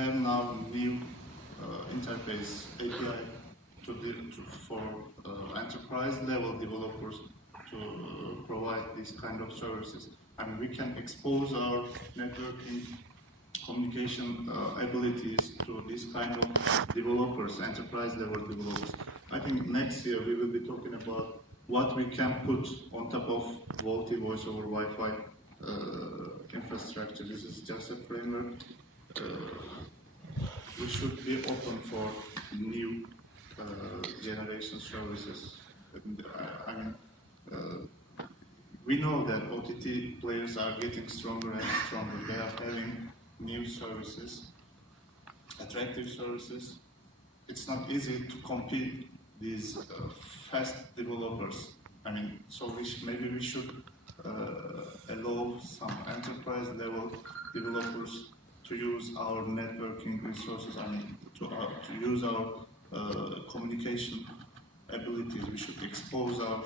have now new interface API for enterprise level developers to provide these kind of services. And we can expose our networking communication abilities to this kind of developers, enterprise level developers. I think next year we will be talking about what we can put on top of VoLTE voice over Wi-Fi infrastructure. This is just a framework. We should be open for new generation services. I mean, we know that OTT players are getting stronger and stronger. They are having new services, attractive services. It's not easy to compete these fast developers. I mean, so maybe we should allow some enterprise level developers to use our networking resources. I mean, to use our communication abilities. We should expose our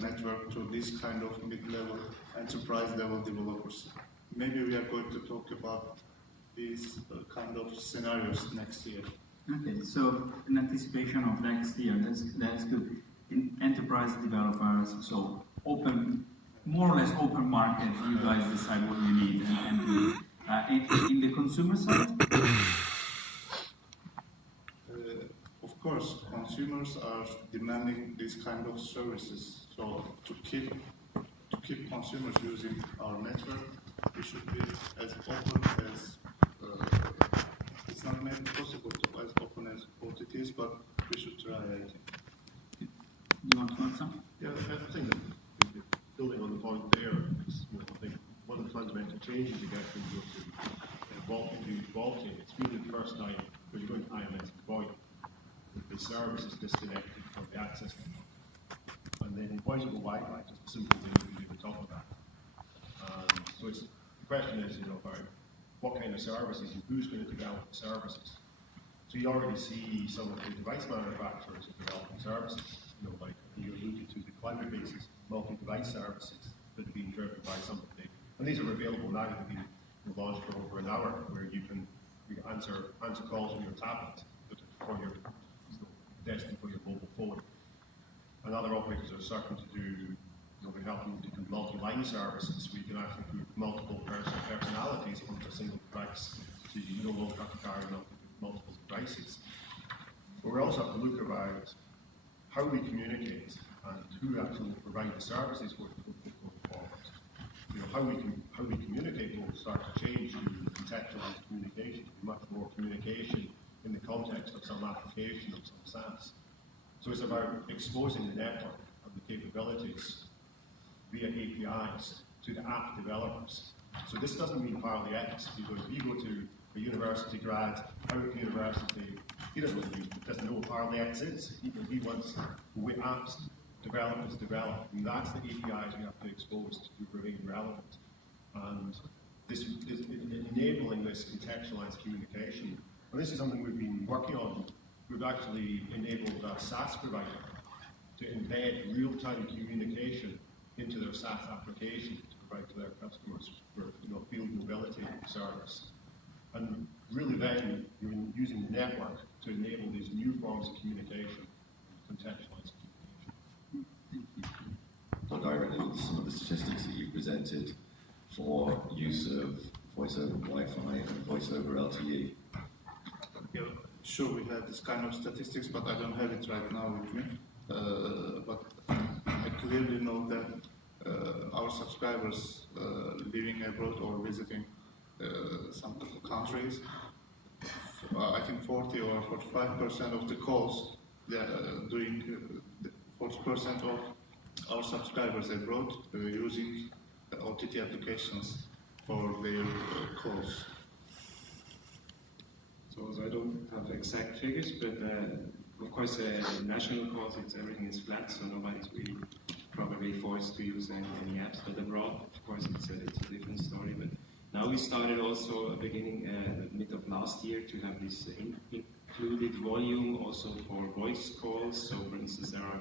network to this kind of mid-level, enterprise-level developers. Maybe we are going to talk about these kind of scenarios next year. Okay, so in anticipation of next year, that's good. In enterprise developers, so open, more or less open market, you guys decide what you need and do. In the consumer side? Of course, consumers are demanding these kind of services. So to keep consumers using our network, we should be as open as it's not maybe possible to as open as OTTs, but we should try. I think. You want to add something? Yeah, I think that building on the point there, is, I think one of the fundamental changes you get when you go to VoLTE, it's really the first time when you're going to IMS and VoIP, the service is disconnected from the access network. And then in voice over Wi-Fi, just a simple thing you can do on top of that. So the question is, about what kind of services and who's going to develop the services. So you already see some of the device manufacturers developing services, like you alluded to the cloud-based multi-device services that are being driven by somebody. And these are available now to be launched for over an hour, where you can answer calls on your tablet for your destined for your mobile phone. And other operators are starting to do, we're helping to do multi-line services, where you can actually group multiple personalities onto a single device, so you no longer have to carry multiple devices. But we also have to look about how we communicate and who actually will provide the services going forward. How we communicate will start to change to contextualized communication, much more communication in the context of some application of some SaaS. So it's about exposing the network and the capabilities via APIs to the app developers. So this doesn't mean parallel X, because if you go to a university grad out of university, he doesn't know what parallel X is. He wants what apps developers develop, and that's the APIs we have to expose to remain relevant. And this is enabling this contextualized communication. And this is something we've been working on. We've actually enabled a SaaS provider to embed real-time communication into their SaaS application to provide to their customers for field mobility service. And really then you're using the network to enable these new forms of communication, contextualized communication. So directly, some of the statistics that you presented for use of voice over Wi-Fi and voice over LTE. Yeah, sure, we have this kind of statistics, but I don't have it right now with me. But I clearly know that our subscribers living abroad or visiting some countries, I think 40 or 45% of the calls, they are doing 40% of our subscribers abroad using OTT applications for their calls. So I don't have exact figures, but of course, national calls, everything is flat, so nobody's really probably forced to use any apps. But abroad, of course, it's a different story. But now we started also beginning mid of last year to have this included volume also for voice calls. So, for instance, there are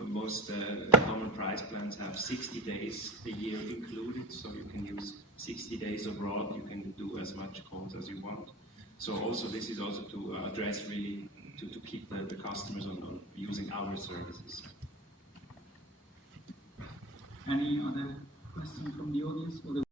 most common price plans have 60 days a year included, so you can use 60 days abroad. You can do as much calls as you want. So also this is also to address really to keep the customers on using our services. Any other question from the audience? Or the